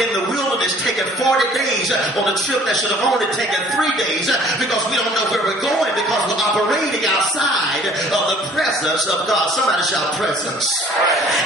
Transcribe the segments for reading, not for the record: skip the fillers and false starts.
in the wilderness taking 40 days on a trip that should have only taken 3 days because we don't know where we're going because we're operating outside of the presence of God. Somebody shout presence.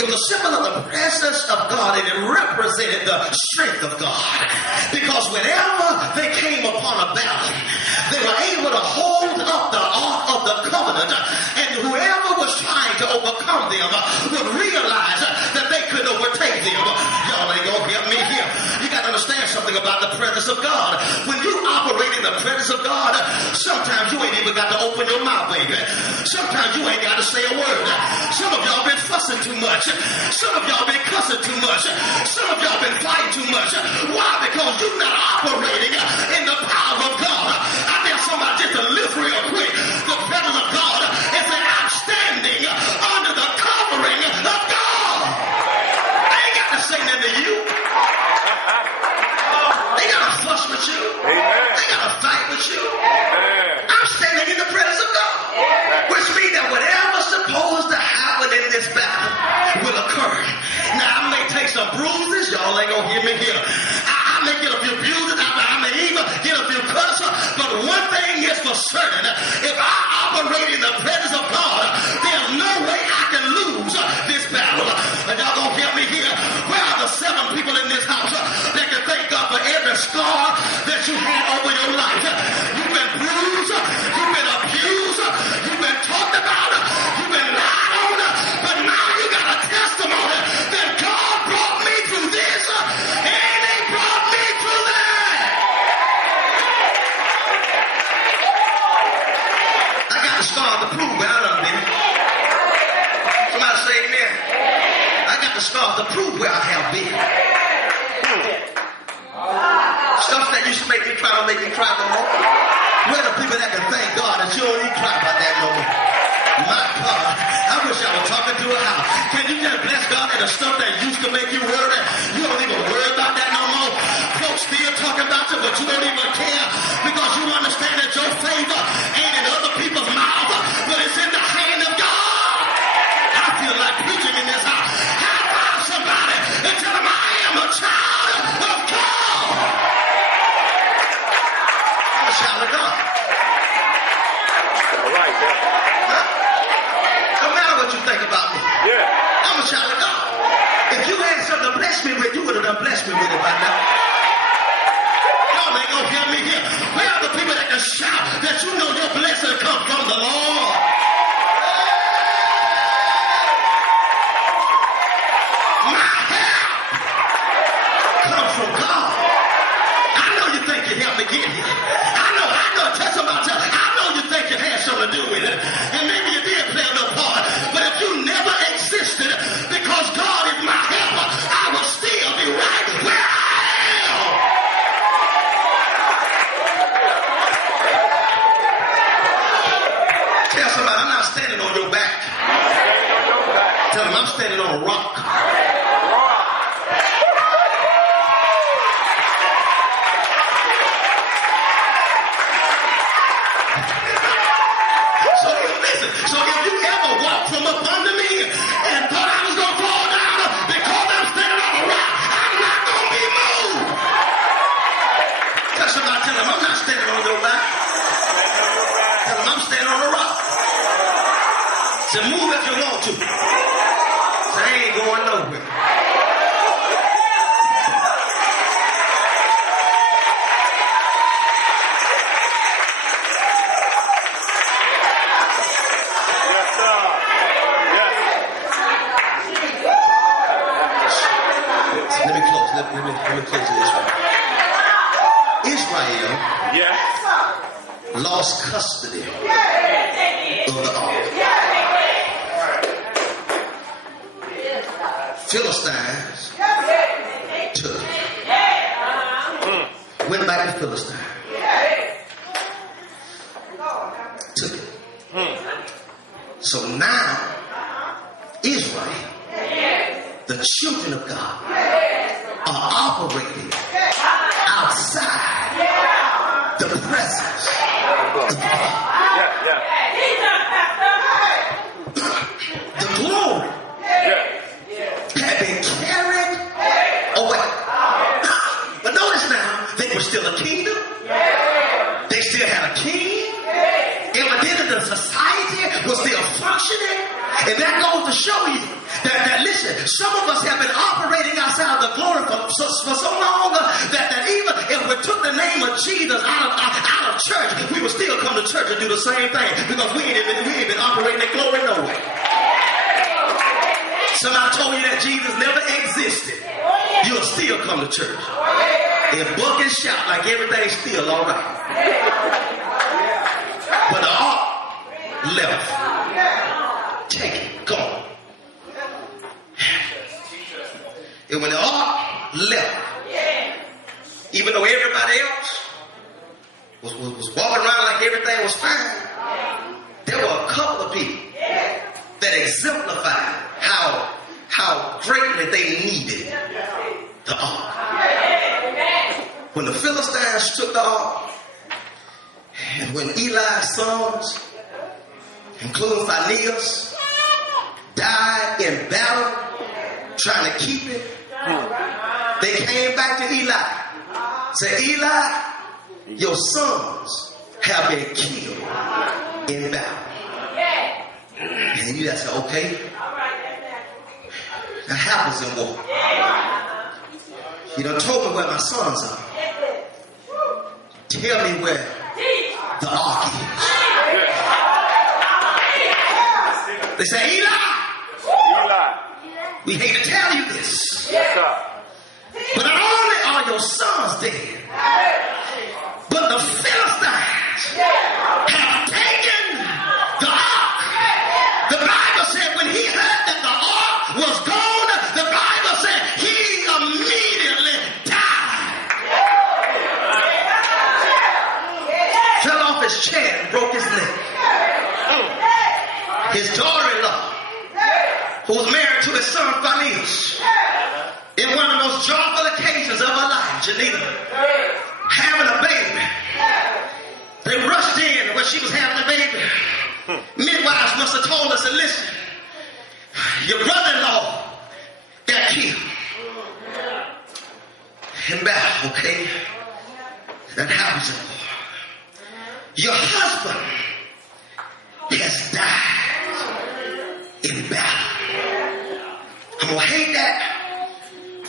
It was a symbol of the presence of God, and it represented the strength of God. Because whenever they came upon a battle, they were able to hold up the ark of the covenant, and whoever was trying to overcome them would realize that they couldn't overtake them. Y'all ain't gonna help me here. You gotta understand something about the presence of God. When you operate in the presence of God, sometimes you ain't even got to open your mouth, baby. Sometimes you ain't got to say a word. Some of y'all been fussing too much. Some of y'all been cussing too much. Some of y'all been fighting too much. Why? Because you're not operating in the power of God. I dare somebody just to lift real quick. The presence of God is an outstanding under the covering of God. I ain't got to say nothing to you. They got to fuss with you. Amen. They got to fight with you. Amen. I'm standing in the presence of God. Which means that whatever's supposed to happen in this battle will occur. Now, I may take some bruises. Y'all ain't going to hear me here. I may get a few bruises. I may even get a few cuts. But one thing is for certain. If I operate in the presence of God, there's no way I can lose this battle. And y'all going to hear me here. Where are the 7 people in this house that can thank God for every scar that you had over your life? You've been bruised. You've been abused. You've been talked about. You've been lied on. But now you got a testimony that God brought me through this and He brought me through that. I got to start to prove where I done been. Somebody say amen. I got to start to prove where I have been. Stuff that used to make me cry don't make me cry no more. Where are the people that can thank God that you don't even cry about that no more? My God, I wish I was talking to a house. Can you just bless God that the stuff that used to make you worry, you don't even worry about that no more? Folks still talking about you, but you don't even care because you understand that your favor ain't in other people's mouth, but it's in the hand of God. I feel like preaching in this house. High five somebody and tell them I am a child of God. I'm a child of God. All right, yeah. No matter what you think about me. Yeah. I'm a child of God. If you had something to bless me with, you would have done blessed me with it by now. Y'all ain't gonna hear me here. Where are the people that can shout that you know your blessing comes from the Lord? My help comes from God. I know you think you helped me get here. I know tell somebody, I know you think you had something to do with it. And maybe you did play a little part. But if you never existed because God is my helper, I will still be right where I am. Tell somebody, I'm not standing on your back. Tell them I'm standing on a rock. So if you ever walk from up under me and thought I was going to fall down because I'm standing on a rock, I'm not going to be moved. Tell somebody, tell them I'm not standing on your back. Tell them I'm standing on a rock. Say move if you want to. Say I ain't going nowhere. Let me close this one. Israel lost custody of the ark. Philistines took it. Went back to Philistine. Took it. So now Israel, the children of God, are operating outside the presence of God. The glory had been carried away. still a kingdom. They still had a king. Evidently the society was still functioning. And that goes to show you that listen, some of us have been operating outside of the glory for so long that even if we took the name of Jesus out of church, we would still come to church and do the same thing because we ain't been operating in glory no way. Somebody told you that Jesus never existed. You'll still come to church and buck and shout like everything's still all right. But the ark left. Take it. Go on. And when the ark left, even though everybody else was walking around like everything was fine, there were a couple of people that exemplified how greatly they needed the ark. When the Philistines took the ark, and when Eli's sons, including Phinehas, died in battle trying to keep it, they came back to Eli. Said, Eli, your sons have been killed in battle. And Eli said, okay. That happens in war. You done told me where my sons are. Tell me where the ark is. They say, Eli, we hate to tell you this, but not only are your sons dead, but the Philistines have taken the ark. The Bible said when he heard that the ark was gone, the Bible said he immediately died. Fell off his chair and broke his neck. His daughter-in-law, who was married to his son Phinehas, in one of the most joyful occasions of her life, Janita, having a baby. They rushed in when she was having a baby. Midwives must have told us, listen, your brother-in-law got killed in battle, okay? That happens in war. Your husband has died in battle. I'm gonna hate that,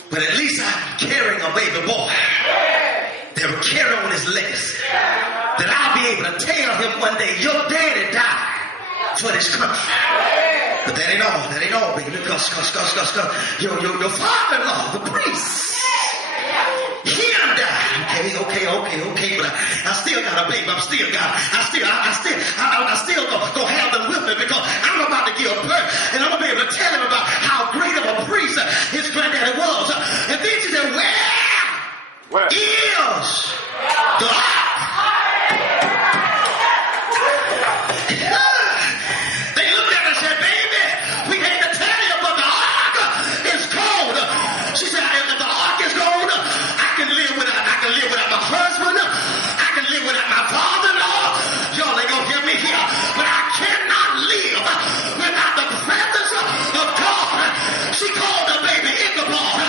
but at least I'm carrying a baby boy that will carry on his legacy. That I'll be able to tell him one day, your daddy died for this country. But that ain't all, baby, because your father-in-law, the priest, he done died. Okay, but I still got a baby. I still gonna have them with me because I'm about to give birth, and I'm gonna be able to tell him about how great of a priest his granddaddy was. And then she said, where is the ark? They looked at her and said, baby, we hate to tell you, but the ark is gone. She said, if the ark is gone, I can live without my husband. I can live without my father-in-law. Y'all ain't gonna hear me here, but I cannot live without the presence of God. She called the baby Ichabod,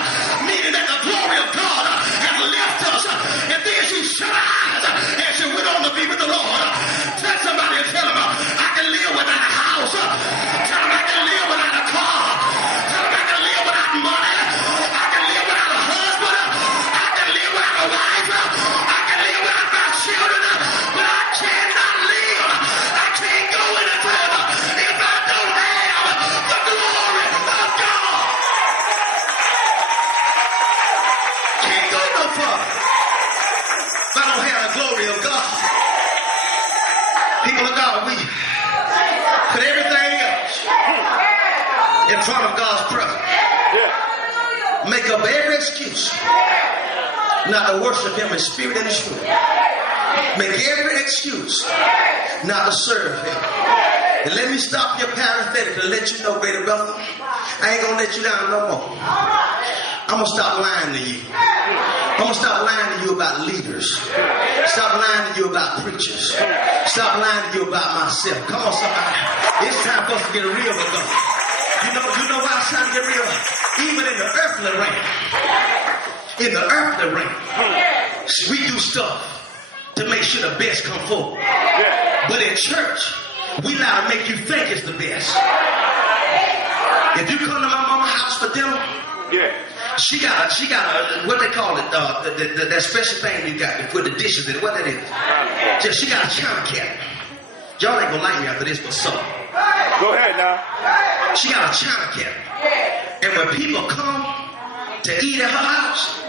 meaning that the glory of God has left us. And then she shut her eyes and she went on to be with the Lord. Tell somebody and tell them, I can live without a house. Tell them I can live without a car. Tell them I can live without money. I can live without a husband. I can live without a wife. I can live without my children. But I cannot live. I can't go any further if I don't have the glory of God. Can't go no further if I don't have the glory of God. People of God, we put everything else in front of God's presence. Make up every excuse not to worship Him in spirit and in truth. Make every excuse not to serve Him. And let me stop your parenthetic to let you know, greater brother, I ain't gonna let you down no more. I'm gonna stop lying to you. I'm gonna stop lying to you about leaders. Stop lying to you about preachers. Stop lying to you about myself. Come on, somebody. It's time for us to get real with God. You know why it's time to get real? Even in the earthly realm. In the earthly realm. We do stuff to make sure the best come forward. Yeah. But in church, we allow to make you think it's the best. If you come to my mama's house for dinner, Yeah. she got a what they call it, that special thing you got to put the dishes in. What that is? Yeah, she got a china cabinet. Y'all ain't gonna like me after this, but so. Go ahead now. She got a china cabinet. And when people come to eat at her house,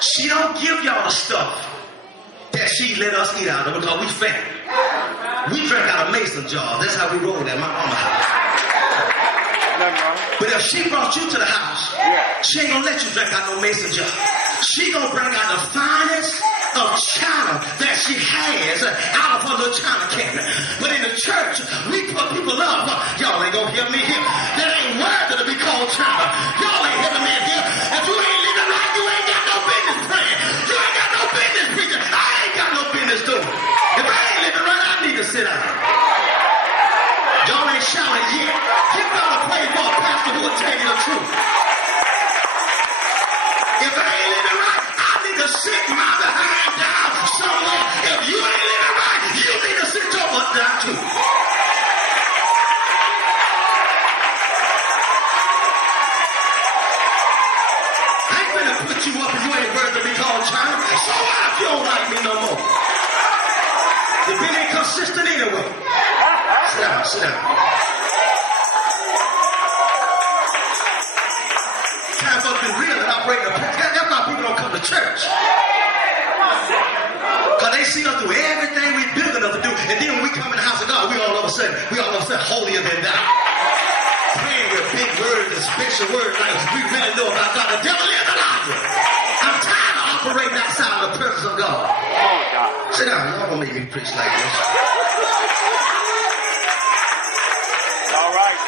she don't give y'all the stuff that she let us eat out of because we family. We drink out of mason jars. That's how we roll at my mama's house. But if she brought you to the house, she ain't gonna let you drink out no mason jar. She gonna bring out the finest of china that she has out of her little china cabinet. But in the church, we put people up. Y'all ain't gonna hear me here. That ain't worthy to be called china. Y'all ain't hearing me here. If you ain't living right, you ain't got no business praying. You ain't got no business preaching. I ain't got no business doing. If I ain't living right, I need to sit down. Y'all ain't shouting yet. Give y'all a praise for a pastor who will tell you the truth. If I ain't living right, I need to sit my behind down somewhere. If you ain't living right, you need to sit your butt down too. I ain't gonna put you up and you ain't worthy to be called child. So what if you don't like me no more? You've been inconsistent anyway. Sit down, sit down. Time for us to be real and operate in the prayer. That's why people don't come to church. Because they see us do everything we build enough to do. And then when we come in the house of God, we all of a sudden holier than thou. Praying with big words and special words like we really know about God. The devil is a liar. I'm tired of operating outside of the presence of God. Sit down. Y'all don't make me preach like this. All right.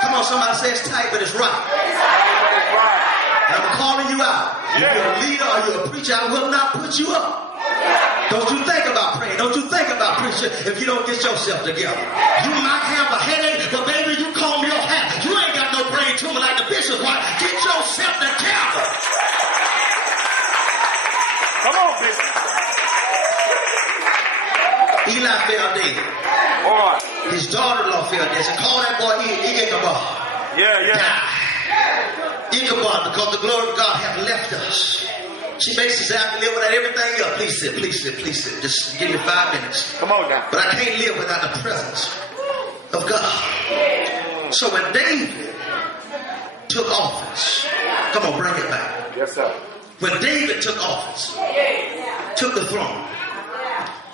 Come on, somebody say it's tight, but it's right. I'm calling you out. If you're a leader or you're a preacher, I will not put you up. Don't you think about praying. Don't you think about preaching if you don't get yourself together. You might have a headache, but baby, you comb your hair. You ain't got no brain tumor like the bishop's wife. Get yourself together. Come on, Bishop. Eli fell dead. Boy. His daughter-in-law fell dead. So call that boy Ichabod. Yeah. Ichabod, because the glory of God hath left us. She makes us have to live without everything else. Please sit. Just give me 5 minutes. Come on now. But I can't live without the presence of God. So when David took office, come on, bring it back. Yes, sir. When David took office, took the throne,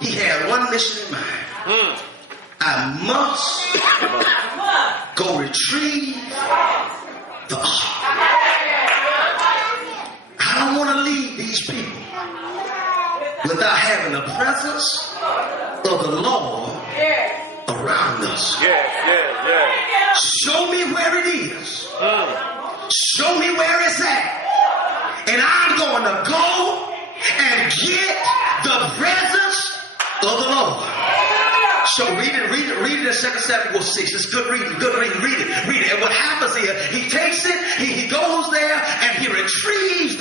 he had one mission in mind. I must go retrieve the ark. I don't want to leave these people without having the presence of the Lord around us. Yeah. Show me where it is. Show me where it's at. And I'm going to go and get the presence of the Lord. So read it in 2 Samuel 6. It's good reading, read it. And what happens is, he takes it, he goes there, and he retrieves